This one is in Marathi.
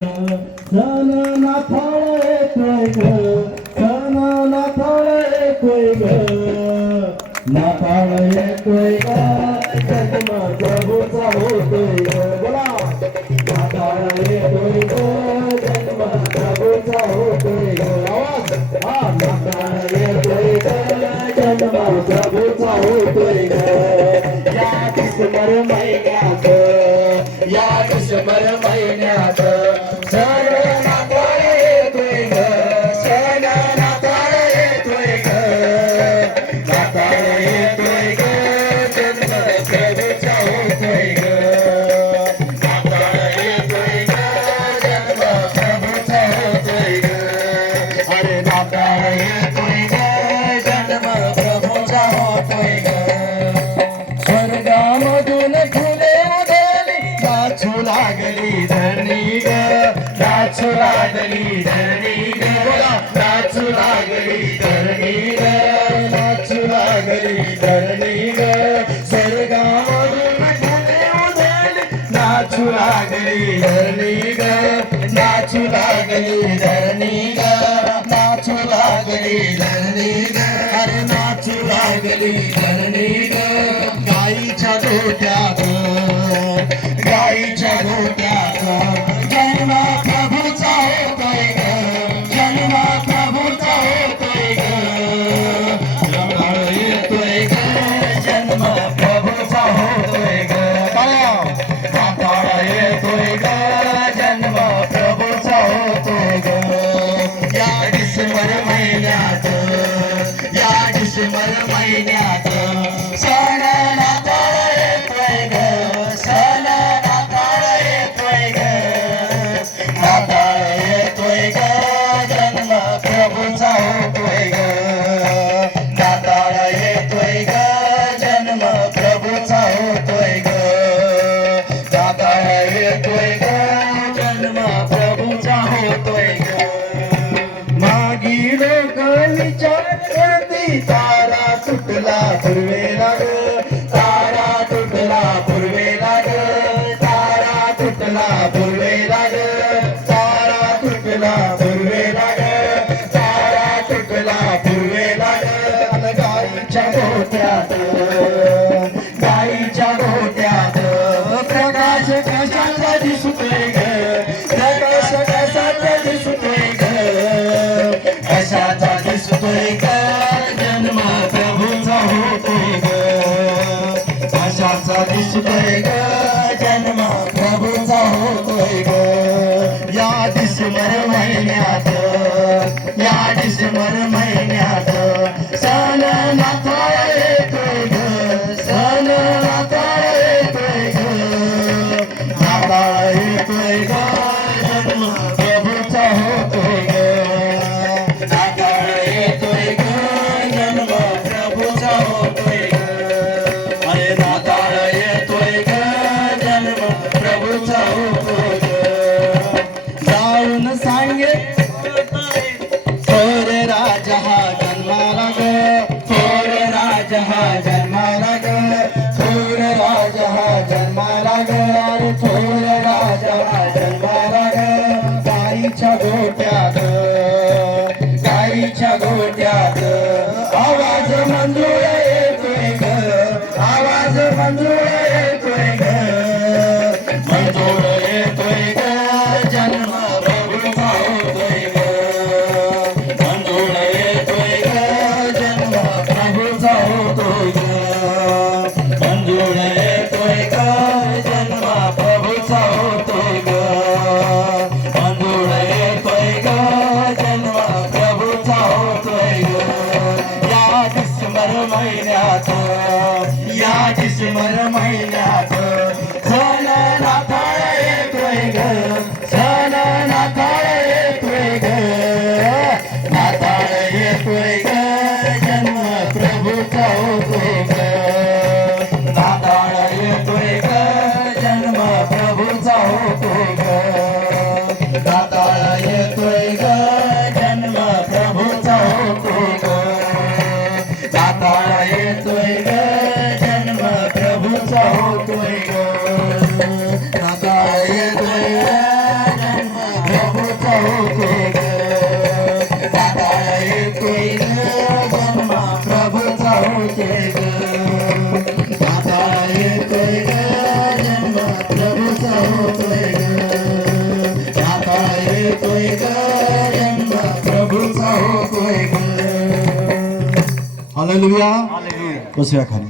ધન ના થળે કોઈ ધન ના થળે કોઈ ના नाचू लागली धरणी नाचू लागली धरणी नाचू लागली धरणी सरगावरून नाचू लागली धरणी नाचू लागली धरणी नाचू लागली धरणी नाचू लागली धरणी डिसेंबर महिन्यात तुटला पूर्वेला ग तारा तुटला पूर्वेला ग तारा तुटला पूर्वेला ग तारा तुटला पूर्वेला ग तारा तुटला पूर्वेला ग गाईच्या गोट्यात गाईच्या गोट्यात प्रकाश कशाला दिसतोय? दिसतोय ग जन्म प्रभूचा होतोय ग. या डिसेंबर महिन्यात या डिसेंबर महिन्यात या डिसेंबर महिला ग येतोय ग जन्म प्रभूचा होतोय ग दाताळ येतोय ग जन्म प्रभूचा होतोय ग हालेलुया बसूया खाली.